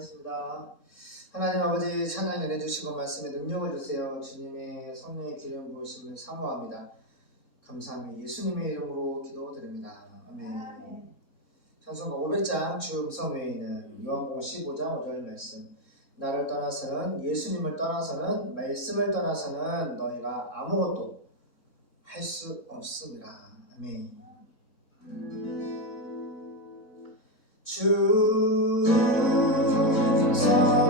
기도하겠습니다. 하나님 아버지 찬양 은혜 주시고 말씀에 능력을 주세요. 주님의 성령의 기름 부으심을 사모합니다. 감사하며 예수님의 이름으로 기도드립니다. 아멘. 찬송가 500장 주 음성 외에는 요한복음 15장 5절 말씀. 나를 떠나서는 예수님을 떠나서는 말씀을 떠나서는 너희가 아무것도 할 수 없습니다. 아멘. 주 음성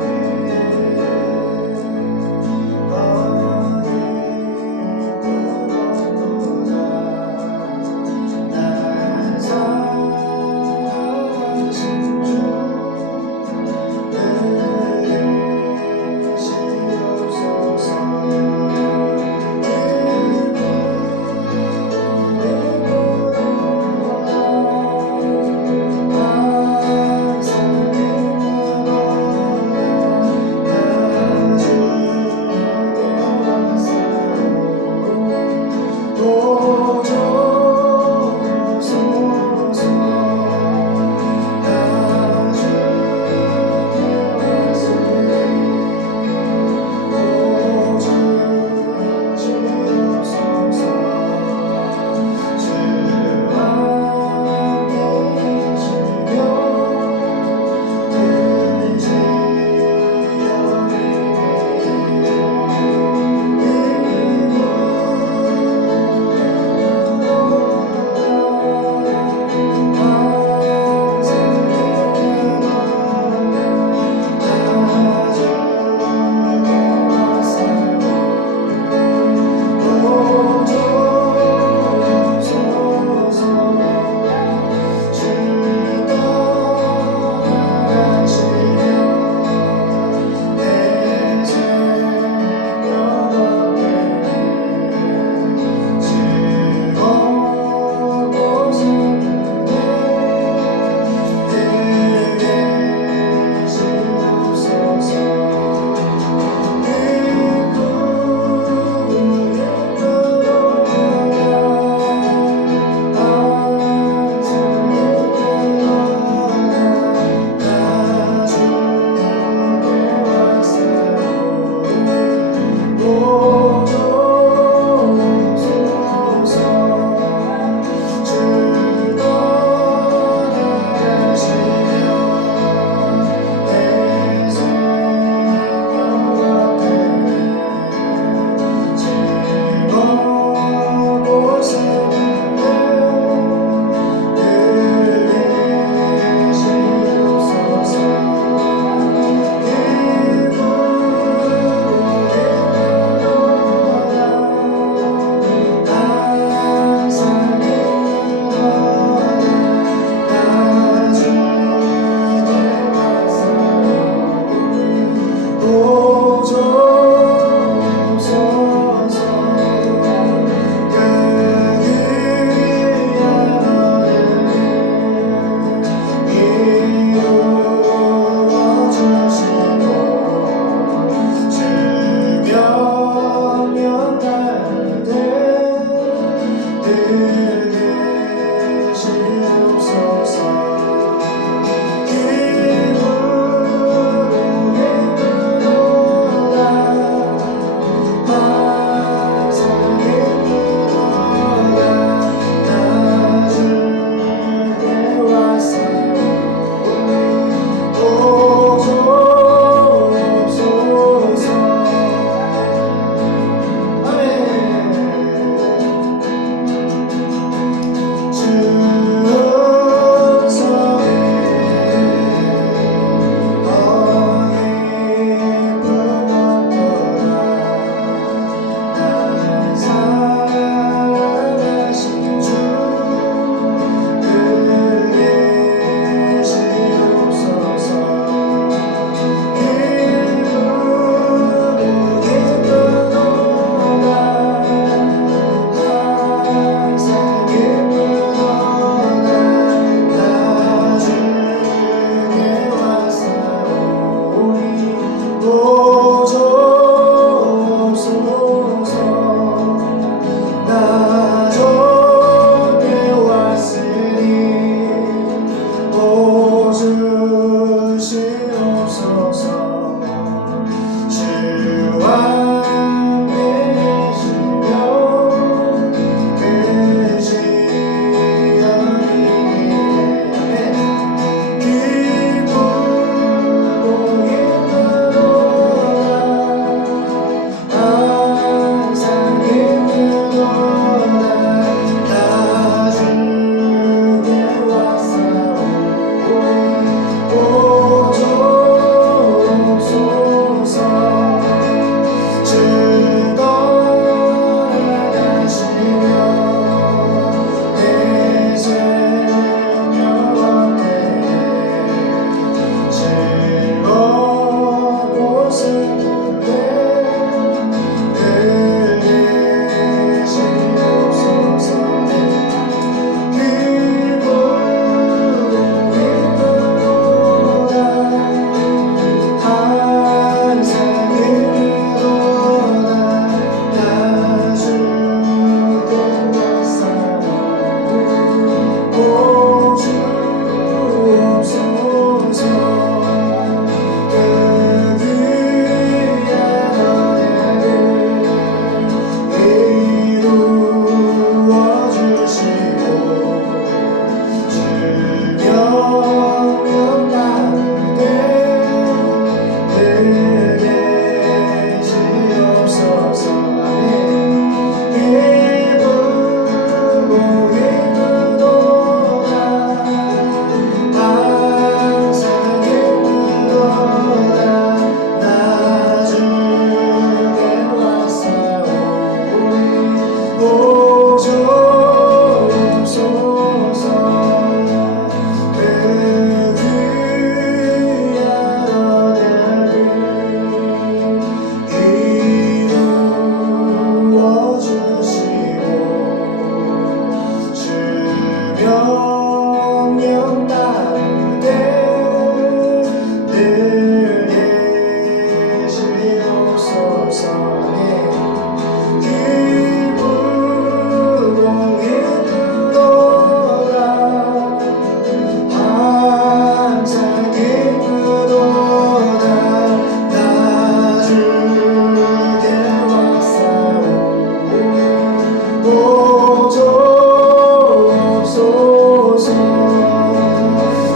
보조옵소서.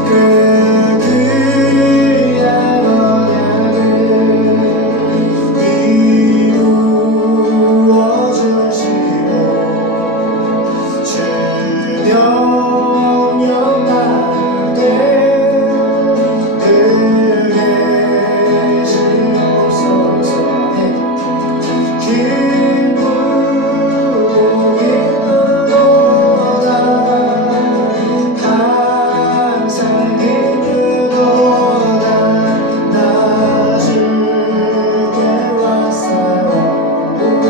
그 귀한 언약을 이루어 주시고 주 명령 따를 때 늘 계시옵소서. 기쁘고기쁘도다 항상 기쁘도다 나 주께 왔사오니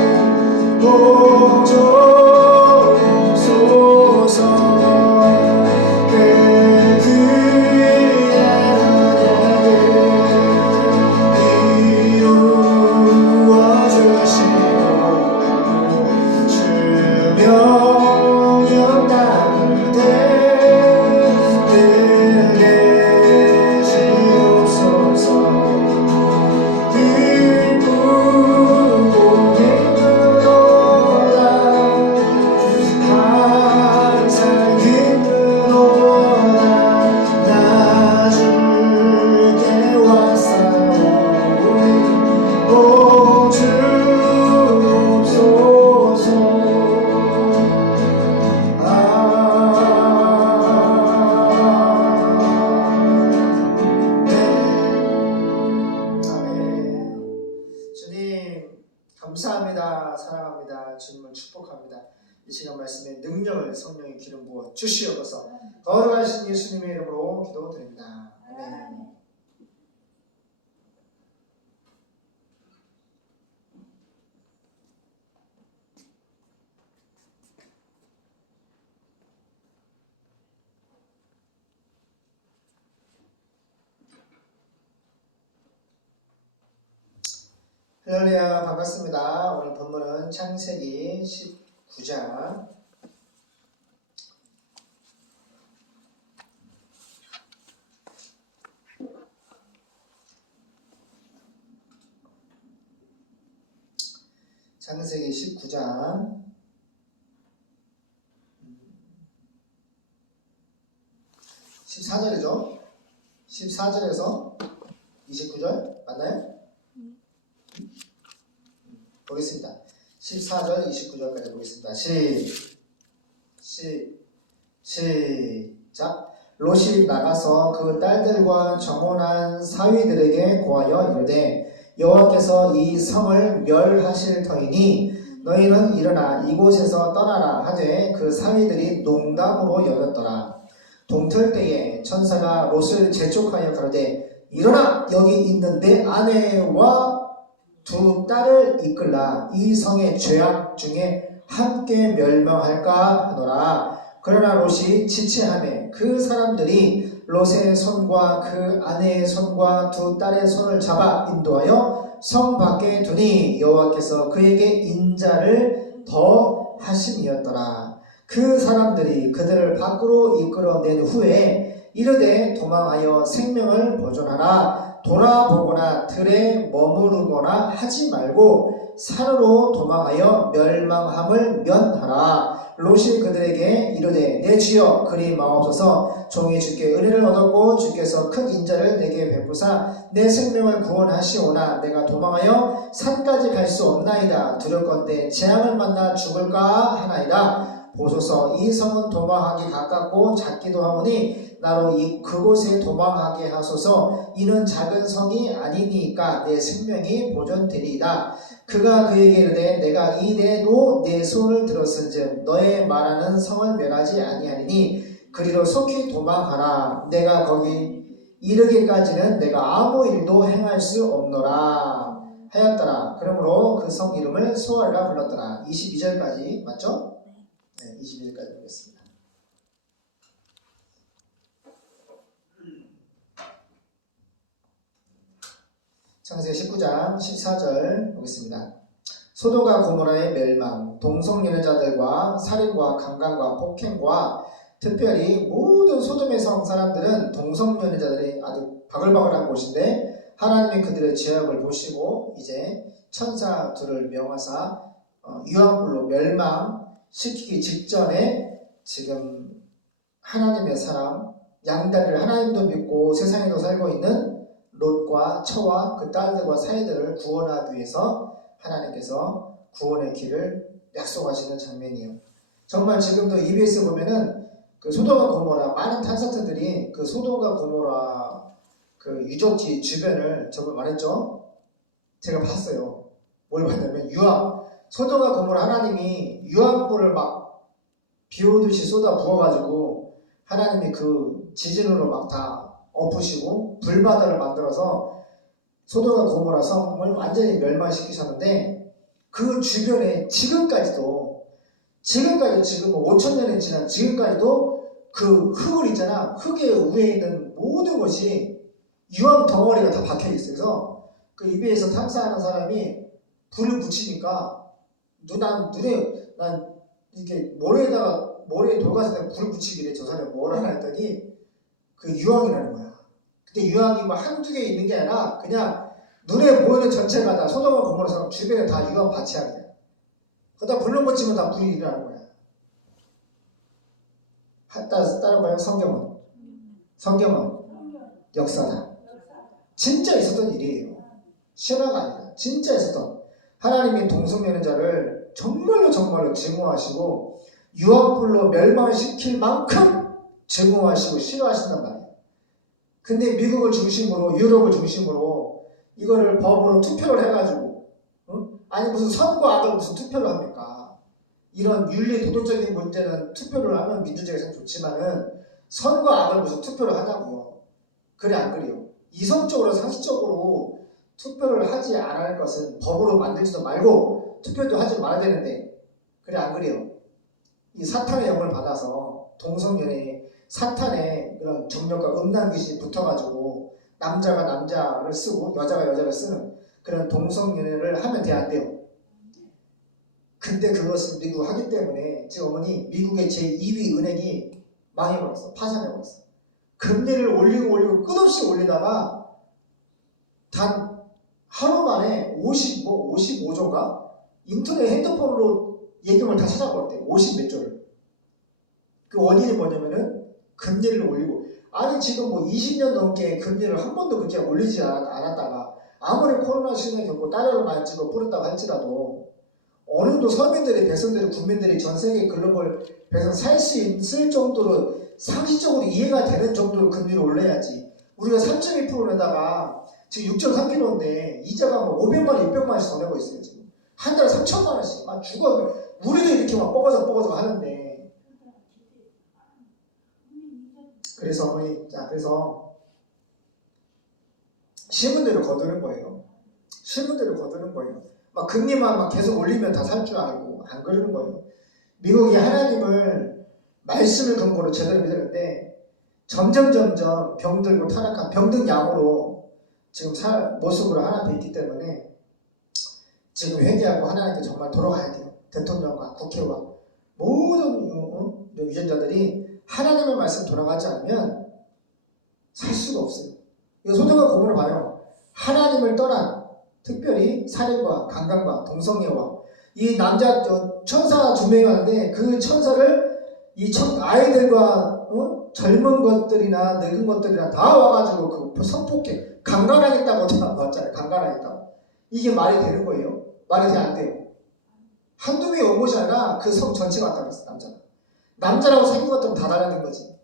보조옵소서. 그 귀한 언약을 이루어 주시고 주 명령 따를 때 늘 계시옵소서. 기쁘고기쁘도다 항상 기쁘도다 나 주께 왔사오니 보주옵소서. 아멘. 주님 감사합니다. 사랑합니다. 주님을 축복합니다. 이 시간 말씀에 능력을 성령의 기름 부어 주시옵소서. 거룩하신 예수님의 이름으로 기도드립니다. 아멘. 할렐루야, 반갑습니다. 오늘 본문은 창세기 19장 창세기 19장 14절이죠. 14절에서 29절 맞나요? 보겠습니다. 14절 29절까지 보겠습니다. 시작. 롯이 나가서 그 딸들과 정혼한 사위들에게 고하여 이르되 여호와께서 이 성을 멸하실 터이니 너희는 일어나 이곳에서 떠나라 하되 그 사위들이 농담으로 여겼더라. 동틀 때에 천사가 롯을 재촉하여 가로되 일어나 여기 있는 내 아내와 두 딸을 이끌라 이 성의 죄악 중에 함께 멸망할까 하노라. 그러나 롯이 지체하매 그 사람들이 롯의 손과 그 아내의 손과 두 딸의 손을 잡아 인도하여 성 밖에 두니 여호와께서 그에게 인자를 더 하심이었더라. 그 사람들이 그들을 밖으로 이끌어낸 후에 이르되 도망하여 생명을 보존하라. 돌아보거나 들에 머무르거나 하지 말고 산으로 도망하여 멸망함을 면하라. 롯이 그들에게 이르되 내 주여 그리 마옵소서. 종이 주께 은혜를 얻었고 주께서 큰 인자를 내게 베푸사 내 생명을 구원하시오나 내가 도망하여 산까지 갈 수 없나이다. 두렵건대 재앙을 만나 죽을까 하나이다. 보소서 이 성은 도망하기 가깝고 작기도 하오니 나로 그곳에 도망하게 하소서. 이는 작은 성이 아니니까 내 생명이 보존되리이다. 그가 그에게 이르되 내가 이내도 내 손을 들었은즉 너의 말하는 성을 멸하지 아니하리니 그리로 속히 도망하라. 내가 거기 이르기까지는 내가 아무 일도 행할 수 없노라 하였더라. 그러므로 그 성 이름을 소알이라 불렀더라. 22절까지 맞죠? 네, 22절까지 보겠습니다. 창세기 19장 14절 보겠습니다. 소돔과 고모라의 멸망, 동성연애자들과 살인과 강간과 폭행과 특별히 모든 소돔의 성 사람들은 동성연애자들이 아주 바글바글한 곳인데 하나님이 그들의 죄악을 보시고 이제 천사 둘을 명하사 유황불로 멸망 시키기 직전에 지금 하나님의 사람, 양다리를 하나님도 믿고 세상에도 살고 있는 롯과 처와 그 딸들과 사이들을 구원하기 위해서 하나님께서 구원의 길을 약속하시는 장면이에요. 정말 지금도 EBS 보면은 그 소돔과 고모라 많은 탄사트들이 그 소돔과 고모라 그 유적지 주변을 저번 말했죠. 제가 봤어요. 뭘 봤냐면 소돔과 고모라 하나님이 유황불을 막 비오듯이 쏟아 부어가지고 하나님이 그 지진으로 막 다 엎으시고 불바다를 만들어서 소돔과 고모라 성을 완전히 멸망시키셨는데 그 주변에 지금까지도 지금 5,000년이 지난 지금까지도 그 흙을 있잖아. 흙의 위에 있는 모든 것이 유황 덩어리가 다 박혀 있어요. 그래서 그 입에서 탐사하는 사람이 불을 붙이니까 난 이렇게 모래에 돌가서 불을 붙이기래. 저 사람이 뭘 하나 했더니 그 유황이라는 거야. 근데 유황이 뭐 한두 개 있는 게 아니라 그냥 눈에 보이는 전체가 다 소돔과 고모라처럼 주변에 다 유황 바치하게 돼. 그러다 불을 붙이면 다 불이 일어나는 거야. 따로 봐요. 성경은 역사다. 진짜 있었던 일이에요. 신화가 아니라 진짜 있었던. 하나님이 동성연애자를 정말로 증오하시고 유황불로 멸망시킬 만큼 증오하시고 싫어하신단 말이에요. 근데 미국을 중심으로 유럽을 중심으로 이거를 법으로 투표를 해가지고 아니 무슨 선과 악을 무슨 투표를 합니까? 이런 윤리 도덕적인 문제는 투표를 하면 민주주의가 참 좋지만은 선과 악을 무슨 투표를 하냐고요. 그래 안 그래요? 이성적으로 상식적으로 투표를 하지 않을 것은 법으로 만들지도 말고 투표도 하지 말아야 되는데 그래 안 그래요? 이 사탄의 영을 받아서 동성연애에 사탄의 그런 정력과 음란 귀신이 붙어가지고 남자가 남자를 쓰고 여자가 여자를 쓰는 그런 동성연애를 하면 안 돼요. 근데 그것을 미국 하기 때문에 지금 어머니 미국의 제2위 은행이 망해버렸어. 파산해버렸어. 금리를 올리고 끝없이 올리다가 단 하루 만에 55조인가? 인터넷 핸드폰으로 예금을 다 찾아버렸대. 50몇 조를. 그 원인이 뭐냐면은 금리를 올리고 아니 지금 뭐 20년 넘게 금리를 한 번도 그렇게 올리지 않았다가 아무리 코로나 시즌을 겪고 달러를 많이 찍어 뿌렸다고 할지라도 어느 정도 서민들이 백성들이 국민들이 전 세계 글로벌 백성 살 수 있을 정도로 상식적으로 이해가 되는 정도로 금리를 올려야지. 우리가 3.2%에다가 지금 6.3kg인데 이자가 뭐 500만 원, 600만 원씩 더 내고 있어요. 지금 한 달에 3천만 원씩 막 죽어. 우리도 이렇게 막 뻐거져 하는데. 그래서 어머니, 그래서 신문대로 거두는 거예요. 막 금리만 막 계속 올리면 다 살 줄 알고 안 그러는 거예요. 미국이 하나님을 말씀을 근거로 제대로 믿었는데 점점 병들고 타락한 병든 양으로 지금 모습으로 하나 돼 있기 때문에 지금 회개하고 하나님께 정말 돌아가야 돼요. 대통령과 국회와 모든 유전자들이 하나님의 말씀 돌아가지 않으면 살 수가 없어요. 이거 소돔과 고모라 봐요. 하나님을 떠난 특별히 살인과 강간과 동성애와 이 남자 천사 2명이 왔는데 그 천사를 아이들과 젊은 것들이나 늙은 것들이나 다 와가지고 그 성폭행 강간하겠다고 왔잖아요. 강간하겠다고. 이게 말이 되는 거예요? 말이 안 돼요. 한두 명이 온 것이 아니라 그 성 전체가 왔다고 했어요. 남자라고 사귄 것들은 다 달라진 거지.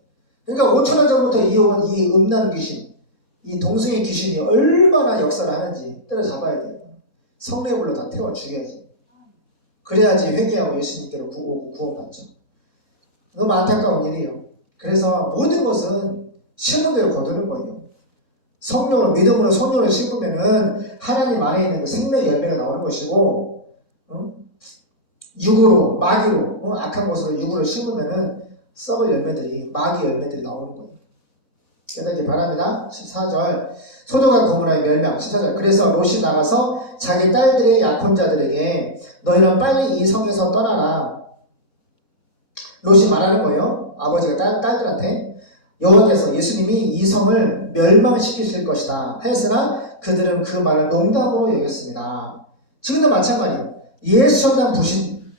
그러니까 5,000년 전부터 이어온 이 음란 귀신, 이 동성애 귀신이 얼마나 역사를 하는지 때려잡아야 돼요. 성례불로 다 태워 죽여야지. 그래야지 회개하고 예수님께로 구원받죠. 너무 안타까운 일이에요. 그래서 모든 것은 심은 거두는 거예요. 성령으로 믿음으로 성령을 심으면은 하나님 안에 있는 그 생명의 열매가 나오는 것이고, 육으로 마귀로 악한 것으로 육으로 심으면은 썩을 열매들이 마귀 열매들이 나오는 거예요. 깨닫기 바랍니다. 14절 소돔과 고모라의 멸망. 14절 그래서 롯이 나가서 자기 딸들의 약혼자들에게 너희는 빨리 이 성에서 떠나라. 롯이 말하는 거예요. 아버지가 딸들한테 여호와께서 예수님이 이 성을 멸망시키실 것이다 하였으나 그들은 그 말을 농담으로 여겼습니다. 지금도 마찬가지예요. 예수 천당 부신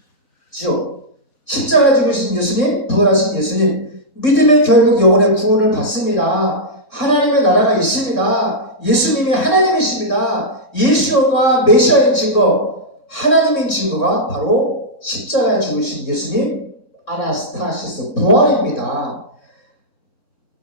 지옥 십자가에 죽으신 예수님, 부활하신 예수님, 믿음의 결국 영혼의 구원을 받습니다. 하나님의 나라가 있습니다. 예수님이 하나님이십니다. 예수가 메시아인 증거, 하나님인 증거가 바로 십자가에 죽으신 예수님, 아나스타시스, 부활입니다.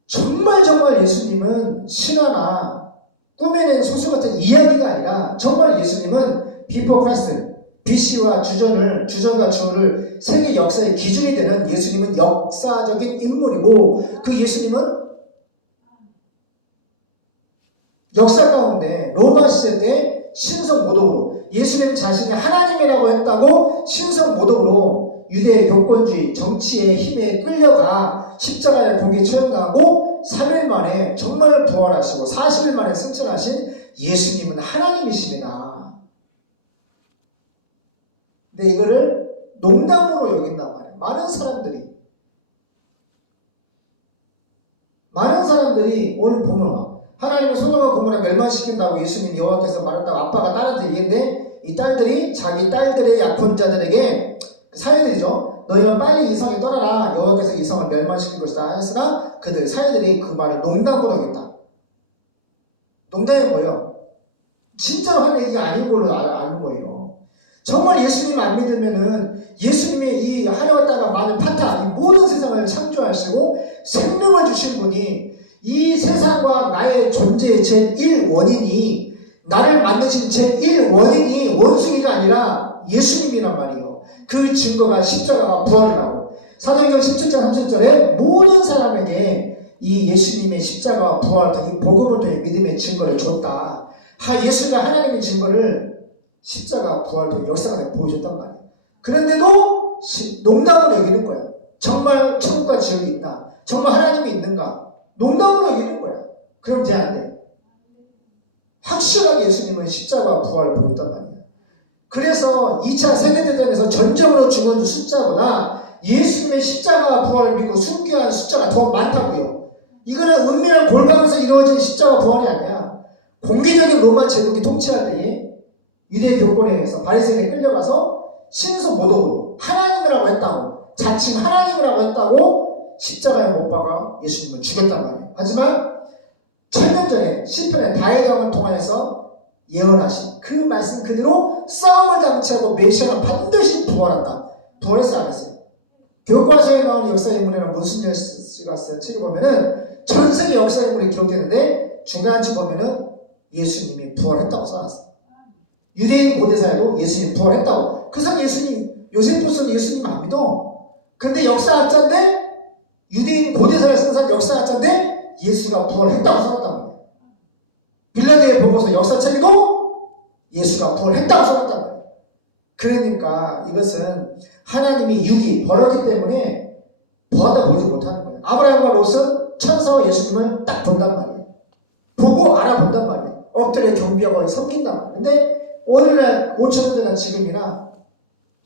정말 예수님은 신화나 꾸며낸 소설 같은 이야기가 아니라 정말 예수님은 비포 크라이스트, BC와 주전과 주어를 세계 역사의 기준이 되는 예수님은 역사적인 인물이고, 그 예수님은 역사 가운데 로마 시대 때 신성 모독으로 예수님 자신이 하나님이라고 했다고 신성 모독으로 유대의 교권주의 정치의 힘에 끌려가 십자가에 공개 처형당하고 3일 만에 정말 부활하시고 40일 만에 승천하신 예수님은 하나님이십니다. 근데 이거를 농담으로 여긴단 말이에요. 많은 사람들이 오늘 보면 하나님은 소돔과 고모라 멸망시킨다고 예수님 여호와께서 말했다고 아빠가 딸한테 얘기했는데, 이 딸들이 자기 딸들의 약혼자들에게, 사회들이죠, 너희는 빨리 이 성에 떠나라, 여호와께서 이 성을 멸망시킬 것이다 했으나 그들 사회들이 그 말을 농담으로 하겠다. 농담이 뭐예요? 진짜로 하는 얘기가 아닌 걸로 아는 거예요. 정말 예수님 안 믿으면은 예수님의 이 하늘과 땅과 많은 파타, 이 모든 세상을 창조하시고 생명을 주신 분이 이 세상과 나의 존재의 제1 원인이, 나를 만드신 제1 원인이 원숭이가 아니라 예수님이란 말이에요. 그 증거가 십자가와 부활이라고. 사도행전 17장 30절에 모든 사람에게 이 예수님의 십자가와 부활, 이 복음을 통해 믿음의 증거를 줬다. 예수가 하나님의 증거를 십자가 부활 통해 역사가 보여줬단 말이에요. 그런데도 농담으로 여기는 거예요. 정말 천국과 지옥이 있나? 정말 하나님이 있는가? 농담으로 여기는 거야. 그럼 돼, 안 돼? 확실하게 예수님은 십자가와 부활을 보였단 말이에요. 그래서 2차 세계대전에서 전적으로 죽은 숫자보다 예수님의 십자가와 부활을 믿고 순교한 숫자가 더 많다고요. 이거는 은밀한 골방에서 이루어진 십자가 부활이 아니야. 공개적인 로마 제국이 통치할 때에 유대 교권에 의해서 바리새인에 끌려가서 신성 모독으로 하나님이라고 했다고, 자칭 하나님이라고 했다고 십자가에 못 박아 예수님을 죽였단 말이에요. 하지만 1000년 전에 시편의 다윗왕을 통하여서 예언하신 그 말씀 그대로 싸움을 장치하고 메시아는 반드시 부활한다. 부활했어요, 안 했어요? 교과서에 나오는 역사 인물이랑 문순열 씨가 쓴 책을 보면은 전 세계 역사 인물이 기록되는데 중간쯤 보면은 예수님이 부활했다고 써놨어요. 유대인 고대사에도 예수님 부활했다고. 그 사람 예수님, 요세푸스는 예수님 안 믿어. 근데 역사학자인데, 유대인 고대사를 쓴 사람 역사학자인데 예수가 부활했다고 써놨단 말이에요. 빌라델비아 보고서 역사책에도 예수가 부활했다고 써놨단 말이에요. 그러니까 이것은 하나님이 육이 벌었기 때문에 보아다 보지 못하는 거예요. 아브라함과 롯은 천사와 예수님을 딱 본단 말이에요. 보고 알아본단 말이에요. 엎드려 경비하고 섬긴단 말이에요. 근데 오늘날 5,000년 지난 지금이나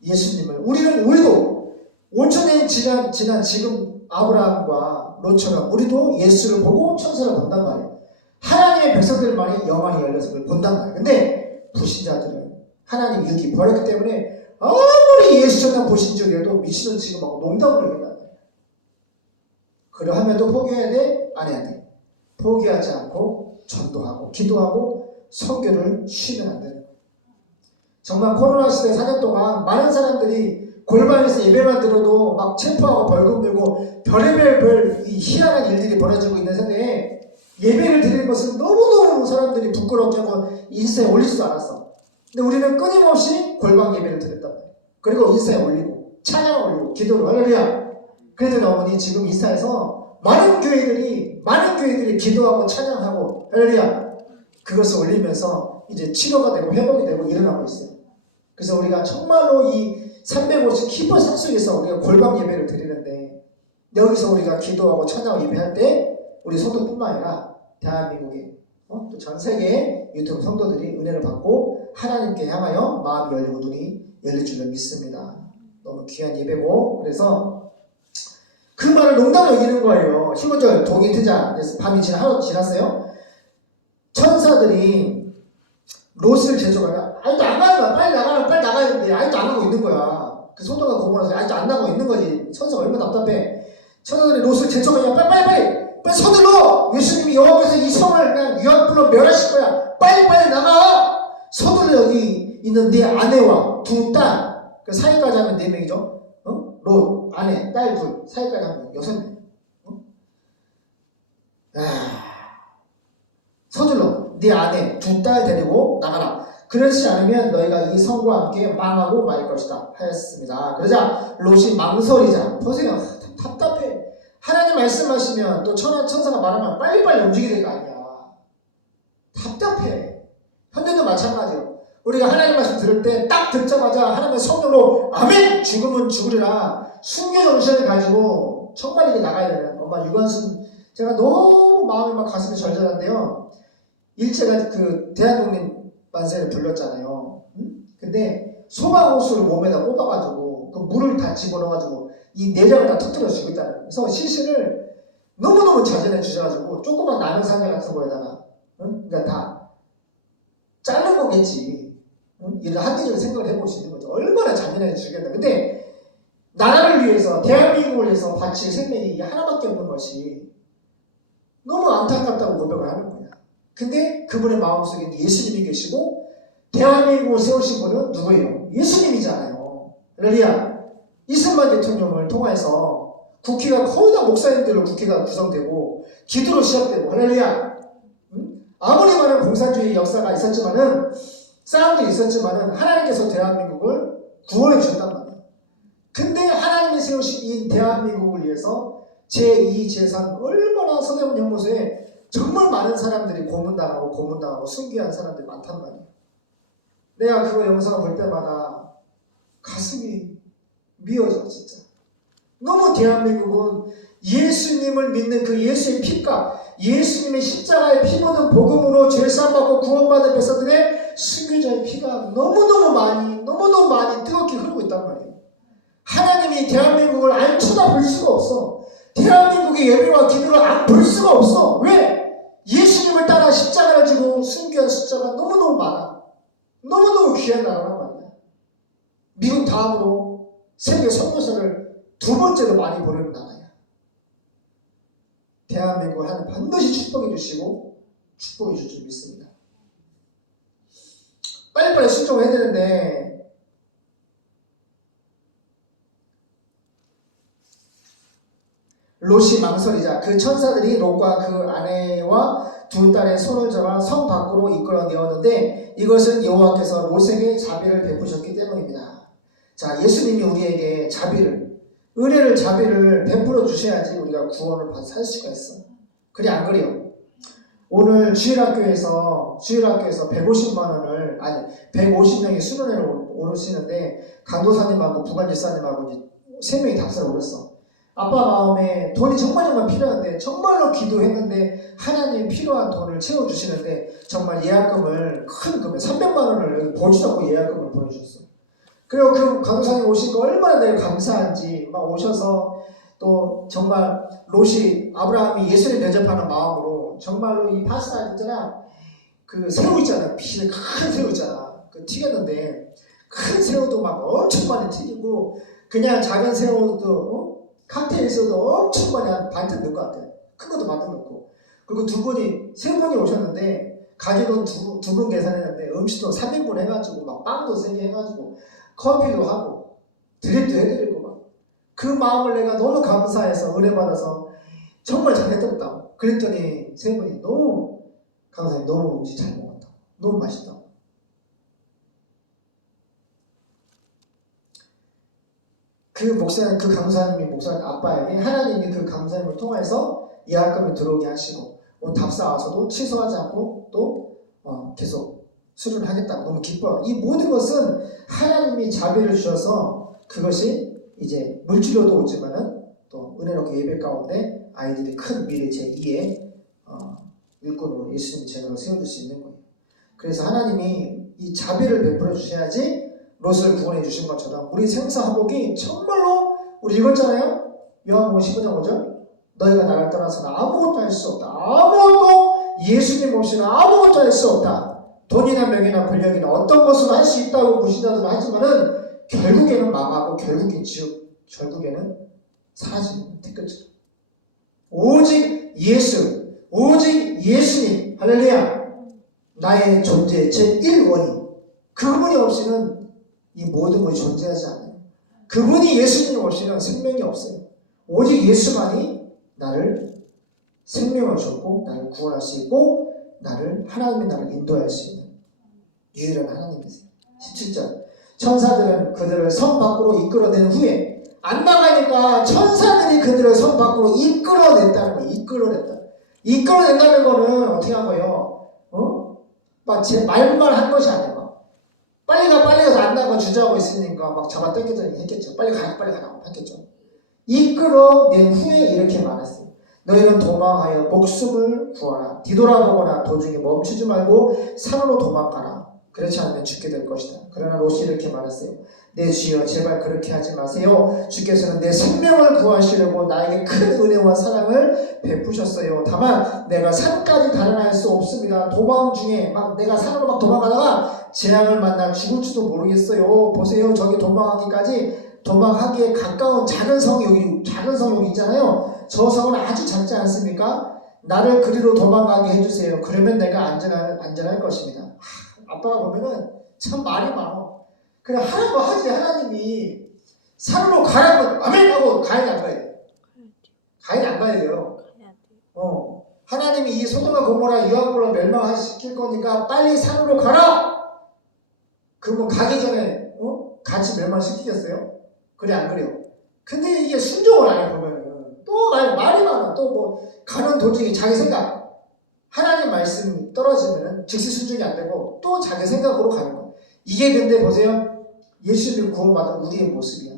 예수님을 우리도 5,000년 지난 지금 아브라함과 롯처럼 우리도 예수를 보고 천사를 본단 말이에요. 하나님의 백성들만이 영안이 열려서 그걸 본단 말이에요. 근데 불신자들은 하나님 육이 버렸기 때문에 아무리 예수 천당 보신 적이라도 미치는 지금하고 농담으로 얘기한단 말이에요. 그러하면 또 포기해야 돼? 안 해야 돼. 포기하지 않고 전도하고 기도하고 선교를 쉬면 안 되는 거예요. 정말 코로나 시대 4년 동안 많은 사람들이 골방에서 예배만 들어도 막 체포하고 벌금 들고 별의별 이 희한한 일들이 벌어지고 있는 세대에 예배를 드리는 것을 너무너무 사람들이 부끄럽게 하고 인스타에 올리지도 않았어. 근데 우리는 끊임없이 골방 예배를 드렸단 말이에요. 그리고 인스타에 올리고 찬양 올리고 기도를 할렐루야. 그랬더니 어머니 지금 인스타에서 많은 교회들이 기도하고 찬양하고 할렐루야 그것을 올리면서 이제 치료가 되고 회복이 되고 일어나고 있어요. 그래서 우리가 정말로 이 350 키퍼 상속에서 우리가 골방 예배를 드리는데 여기서 우리가 기도하고 찬양하고 예배할 때 우리 성도뿐만 아니라 대한민국의 또 전 세계의 유튜브 성도들이 은혜를 받고 하나님께 향하여 마음이 열리고 눈이 열릴 줄로 믿습니다. 너무 귀한 예배고 그래서 그 말을 농담으로 여기는 거예요. 15절 동이트자 밤이 하루 지났어요. 천사들이 롯을 제조하다 아직도 안 가는 거야. 빨리 나가야 되는데 아직도 안 하고 있는 거야. 그 소돔과 고모라서 아직도 안 나고 있는 거지. 천사가 얼마나 답답해. 천사들이 롯을 제청하냐. 빨리 서둘러. 예수님이 여호와께서 이 성을 그냥 유황불로 멸하실 거야. 빨리 나가. 서둘러. 여기 있는 네 아내와 두 딸, 그 사이까지 하면 4명이죠. 롯, 아내, 딸 둘, 사이까지 하면 6명. 서둘러 네 아내 두 딸 데리고 나가라. 그렇지 않으면 너희가 이 성과 함께 망하고 말 것이다 하였습니다. 그러자 롯이 망설이자. 보세요. 답답해. 하나님 말씀하시면 또 천사가 말하면 빨리빨리 움직여야 될 거 아니야. 답답해. 현대도 마찬가지예요. 우리가 하나님 말씀 들을 때 딱 듣자마자 하나님의 성령으로 아멘! 죽으면 죽으리라 순교정신을 가지고 정말 이게 나가야 되는 엄마 유관순 제가 너무 마음이 막 가슴이 절절한데요. 일제가 그 대한독립 만세를 불렀잖아요. 근데 소방호수를 몸에다 꼽아가지고 그 물을 다 집어넣어가지고 이 내장을 다 터뜨려 주고 있다는. 그래서 시신을 너무너무 자제해 주셔가지고 조그만 라면 상자 같은 거에다가 그러니까 다 자른 거겠지. 이런 합리적인 생각을 해볼 수 있는 거죠. 얼마나 잔인하게 죽였나. 근데 나라를 위해서 대한민국을 위해서 바칠 생명이 하나밖에 없는 것이 너무 안타깝다고 고백을 하는 거야. 근데 그분의 마음속에 예수님이 계시고 대한민국을 세우신 분은 누구예요? 예수님이잖아요. 할렐루야. 이승만 대통령을 통해서 국회가 거의 다 목사님들로 국회가 구성되고 기도로 시작되고 할렐루야. 아무리 많은 공산주의 역사가 있었지만은 싸움도 있었지만은 하나님께서 대한민국을 구원해 주셨단 말이에요. 근데 하나님이 세우신 이 대한민국을 위해서 제2, 제3 얼마나 서대문 연못에 정말 많은 사람들이 고문당하고 순교한 사람들이 많단 말이에요. 내가 그거 영상을 볼 때마다 가슴이 미어져 진짜. 너무 대한민국은 예수님을 믿는 그 예수의 피값, 예수님의 십자가의 피 묻은 복음으로 죄사함받고 구원받은 백성들의 순교자의 피가 너무너무 많이 뜨겁게 흐르고 있단 말이에요. 하나님이 대한민국을 안 쳐다볼 수가 없어. 대한민국의 예배와 기도를 안 볼 수가 없어. 왜? 예수님을 따라 십자가를 지고 순교한 숫자가 너무너무 많아. 너무너무 귀한 나라란 말이야. 미국 다음으로 세계 선교사를 2번째로 많이 보내는 나라야. 대한민국을 하나님 반드시 축복해 주시고 축복해 줄 줄 믿습니다. 빨리빨리 순종을 해야 되는데 롯이 망설이자 그 천사들이 롯과 그 아내와 두 딸의 손을 잡아 성 밖으로 이끌어내었는데 이것은 여호와께서 롯에게 자비를 베푸셨기 때문입니다. 자, 예수님이 우리에게 은혜를 자비를 베풀어 주셔야지 우리가 구원을 살 수가 있어. 그래 안 그래요? 오늘 주일학교에서 150만 원을 150명이 수련회를 오르시는데 강도사님하고 부관집사님하고 3명이 답사를 오렸어. 아빠 마음에 돈이 정말 필요한데 정말로 기도했는데 하나님 필요한 돈을 채워주시는데 정말 예약금을 큰 금액 300만 원을 보지도 않고 예약금을 보내주셨어. 그리고 그 강도사님 오신 거 얼마나 내가 감사한지 막 오셔서 또 정말 롯이 아브라함이 예수님 대접하는 마음으로 정말로 이 파스타 있잖아. 그 새우 있잖아. 큰 새우 있잖아. 그 튀겼는데 큰 새우도 막 엄청 많이 튀기고 그냥 작은 새우도 칵테일 새우도 엄청 많이 한 반쯤 넣은 것 같아. 큰 것도 반쯤 넣고. 그리고 세 분이 오셨는데 가격은 두 분 계산했는데 음식도 3인분 해가지고 막 빵도 3개 해가지고 커피도 하고 드립도 해드리고 막 그 마음을 내가 너무 감사해서 은혜 받아서 정말 잘했다. 그랬더니 3분이 너무 강사님 너무 음식 잘 먹었다. 너무 맛있다. 그 강사님 아빠에게 하나님이 그 강사님을 통해서 예약금을 들어오게 하시고 답사 와서도 취소하지 않고 또 계속 수련을 하겠다고 너무 기뻐요. 이 모든 것은 하나님이 자비를 주셔서 그것이 이제 물질로도 오지만은 또 은혜롭게 예배 가운데 아이들이 큰 미래 제2의 일꾼으로 예수님의 제자로 세워줄 수 있는 거예요. 그래서 하나님이 이 자비를 베풀어 주셔야지 롯을 구원해 주신 것처럼 우리 생사화복이 정말로 우리 읽었잖아요. 요한복음 15장 5절 너희가 나를 떠나서는 아무것도 할 수 없다. 아무것도 예수님 없이는 아무것도 할 수 없다. 돈이나 명예나 권력이나 어떤 것으로 할 수 있다고 무신자들은 하지만은 결국에는 망하고 결국에는 사라지는 태끝으로. 오직 예수, 오직 예수님, 할렐루야, 나의 존재 제1원인, 그분이 없이는 이 모든 것이 존재하지 않아요. 그분이 예수님 없이는 생명이 없어요. 오직 예수만이 나를 생명을 줬고 나를 구원할 수 있고 하나님이 나를 인도할 수 있는 유일한 하나님이세요. 17절, 천사들은 그들을 성 밖으로 이끌어낸 후에 안 나가니까 천사들이 그들을 성 밖으로 이끌어냈다는 거예요. 이끌어낸다는 거는 어떻게 한 거예요? 막 제 말만 한 것이 아니라 빨리 가서 안 나가 주저하고 있으니까 막 잡아 당겨더니 했겠죠. 빨리 가라고 했겠죠. 이끌어낸 후에 이렇게 말했어요. 너희는 도망하여 목숨을 구하라. 뒤돌아보거나 도중에 멈추지 말고 산으로 도망가라. 그렇지 않으면 죽게 될 것이다. 그러나 롯이 이렇게 말했어요. 내 주여, 제발 그렇게 하지 마세요. 주께서는 내 생명을 구하시려고 나에게 큰 은혜와 사랑을 베푸셨어요. 다만 내가 산까지 달아날 수 없습니다. 도망 중에 내가 산으로 막 도망가다가 재앙을 만나 죽을지도 모르겠어요. 보세요, 저기 도망하기에 가까운 작은 성이 여기 있잖아요. 저 성은 아주 작지 않습니까? 나를 그리로 도망가게 해주세요. 그러면 내가 안전할 것입니다. 아빠가 보면은 참 말이 많아. 그래, 하라고 하지. 하나님이 산으로 가라고 아멘 하고 가인이 안 가야 돼. 가인이 안 가야 돼요. 하나님이 이 소돔과 고모라 유황불로 멸망시킬 거니까 빨리 산으로 가라. 그러면 가기 전에 같이 멸망시키겠어요? 그래, 안 그래요? 근데 이게 순종을 안 해. 보면은 또 말이 많아. 또 뭐 가는 도중에 자기 생각, 하나님 말씀 떨어지면은 즉시 순종이 안 되고 또 자기 생각으로 가는 거예요. 이게 근데 보세요, 예수님을 구원받은 우리의 모습이야.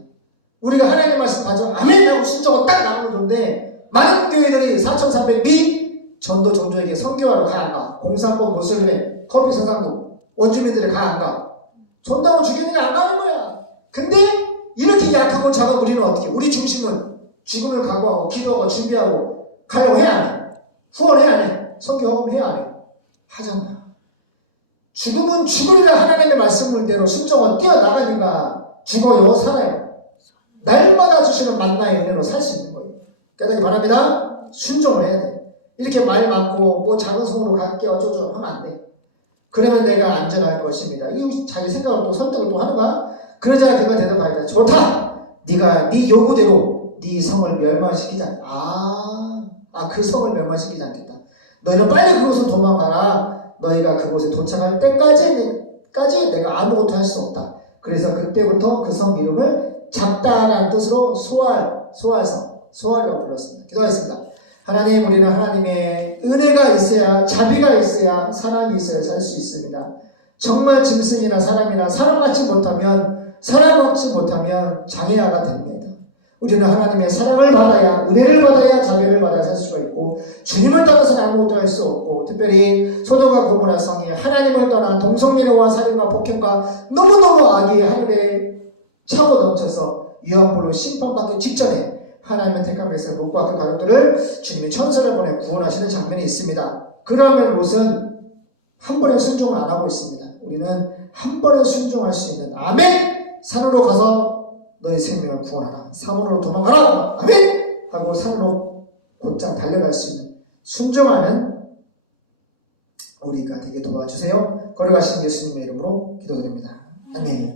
우리가 하나님 말씀 가져 아멘 하고 순종을 딱 나오는 건데, 많은 교회들이 4,300미 전도 종조에게 선교하러 가 안 가? 공산권 모슬림의 커피 서상국 원주민들이 가 안 가? 전도하고 주교니까 안 가는 거야. 근데 이렇게 약하고 작은 우리는 어떻게? 우리 중심은 죽음을 각오하고 기도하고 준비하고 가려고 해야 안 해? 후원해야 안 해? 선교 헌금해야 안 해? 하잖아. 죽음은 죽으리라 하나님의 말씀대로 순종을 뛰어나가니까 죽어요, 살아요. 날마다 주시는 만나의 은혜로 살 수 있는 거예요. 깨닫기 바랍니다. 순종을 해야 돼. 이렇게 말 많고 뭐 작은 성으로 갈게 어쩌고 하면 안 돼. 그러면 내가 안전할 것입니다. 이 자기 생각을 또 설득을 또 하는 거야. 그러자 그가 대답하야 돼. 좋다. 네가 네 요구대로 네 성을 멸망시키자. 그 성을 멸망시키지 않겠다. 너희는 빨리 그곳으로 도망가라. 너희가 그곳에 도착할 때까지 내가 아무것도 할 수 없다. 그래서 그때부터 그 성 이름을 잡다라는 뜻으로 소알이라고 불렀습니다. 기도하겠습니다. 하나님, 우리는 하나님의 은혜가 있어야, 자비가 있어야, 사랑이 있어야 살 수 있습니다. 정말 짐승이나 사람이나 사랑받지 못하면 장애아가 됩니다. 우리는 하나님의 사랑을 받아야, 은혜를 받아야, 자비를 받아야 살 수가 있고, 주님을 떠나서는 아무것도 할 수 없고, 특별히 소돔과 고모라 성이 하나님을 떠나 동성애와 살인과 폭행과 너무너무 악이 하늘에 차고 넘쳐서 유황불로 심판받기 직전에 하나님의 택한 백성을 못 받은 가족들을 주님이 천사를 보내 구원하시는 장면이 있습니다. 그러면 롯은 한 번에 순종을 안 하고 있습니다. 우리는 한 번에 순종할 수 있는, 아멘! 산으로 가서 너의 생명을 구원하라. 산으로 도망가라. 아멘! 하고 산으로 곧장 달려갈 수 있는 순종하는 우리가 되게 도와주세요. 걸어가신 예수님의 이름으로 기도드립니다. 아멘.